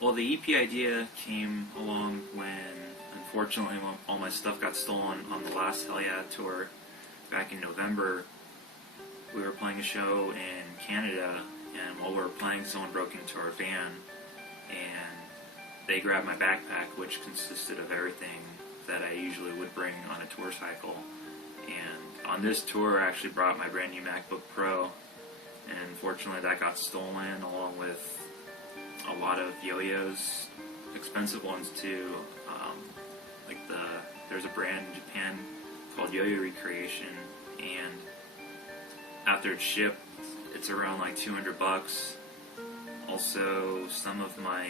Well, the EP idea came along when, unfortunately, all my stuff got stolen on the last Hell Yeah tour back in November. We were playing a show in Canada, and while we were playing, someone broke into our van, and they grabbed my backpack, which consisted of everything that I usually would bring on a tour cycle. And on this tour, I actually brought my brand new MacBook Pro, and unfortunately that got stolen, along with a lot of yo-yos, expensive ones too. There's a brand in Japan called Yo-Yo Recreation, and after it's shipped, it's around like $200. Also, some of my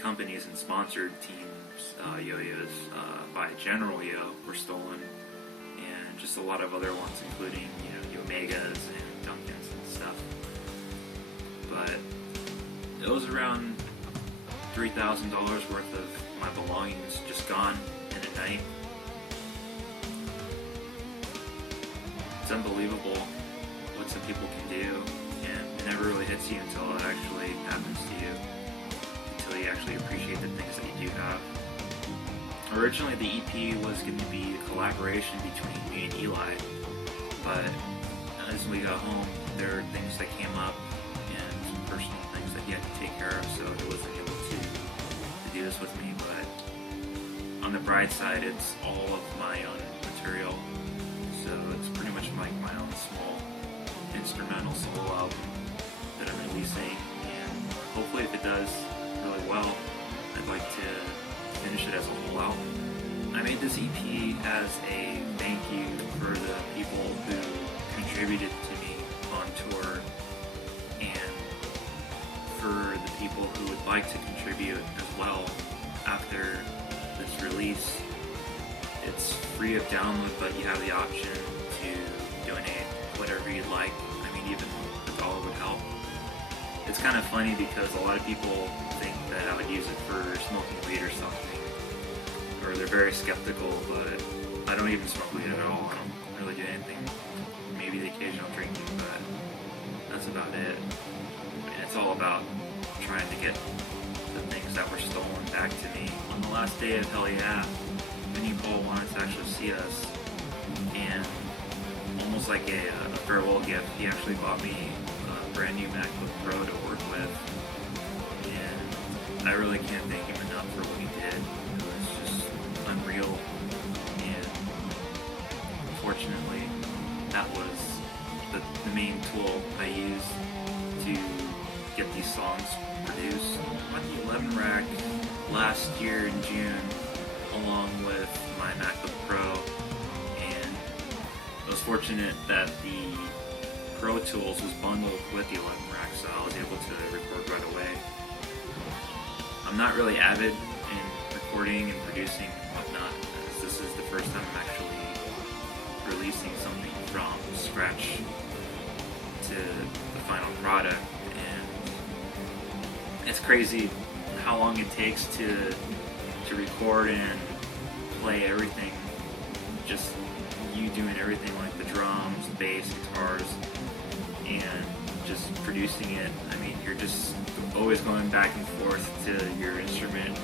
companies and sponsored teams yo-yos by General Yo were stolen, and just a lot of other ones, including Omegas and Duncans and stuff. But it was around $3,000 worth of my belongings just gone in a night. It's unbelievable what some people can do, and it never really hits you until it actually happens to you, until you actually appreciate the things that you do have. Originally, the EP was going to be a collaboration between me and Eli, but as we got home, there were things that came up and some personal things that he had to take care of, so he wasn't able to do this with me. But on the bright side, it's all of my own material, so it's pretty much like my own small instrumental solo album that I'm releasing, and hopefully if it does really well, I'd like to finish it as a whole album. I made this EP as a thank you for the people who contributed to me on tour, and for the people who would like to contribute as well after this release. It's free of download, but you have the option to donate whatever you'd like. I mean, even $1 would help. It's kind of funny because a lot of people think that I would use it for smoking weed or something, or they're very skeptical, but I don't even smoke weed at all. I don't really do anything. Maybe the occasional drinking, but that's about it. I mean, it's all about trying to get the things that were stolen back to me. On the last day of Hell Yeah, Vinnie Paul wanted to actually see us, and almost like a farewell gift, he actually bought me a brand new MacBook Pro to work with, and I really can't thank him enough for what he did. It was just unreal, and fortunately, that was the main tool I used to get these songs produced. I bought the 11 rack last year in June, along with my MacBook Pro, and I was fortunate that the Pro Tools was bundled with the 11 rack, so I was able to record right away. I'm not really avid in recording and producing and whatnot, as this is the first time I'm actually releasing something from scratch to the final product, and it's crazy how long it takes to record and play everything. Just you doing everything, like the drums, the bass, guitars, and just producing it. I mean, you're just always going back and forth to your instrument,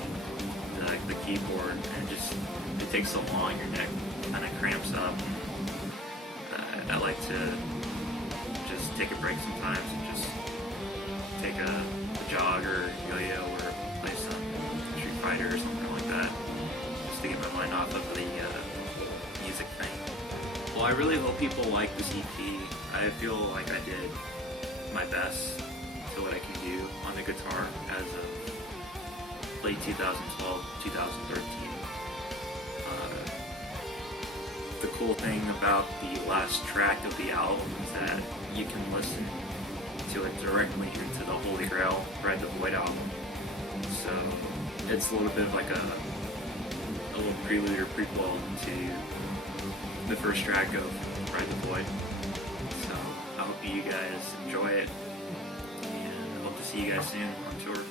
like the keyboard, and it takes so long, your neck kind of cramps up. I like to just take a break sometimes and just take a jog or yo-yo or play some Street Fighter or something like that, just to get my mind off of the music thing. Well, I really hope people like this EP. I feel like I did my best to what I can do on the guitar as of late 2012, 2013. The cool thing about the last track of the album is that you can listen to it directly into the Holy Grail Ride the Void album. So it's a little bit of like a little prelude or prequel to the first track of Ride the Void. So I hope you guys enjoy it, and I hope to see you guys soon on tour.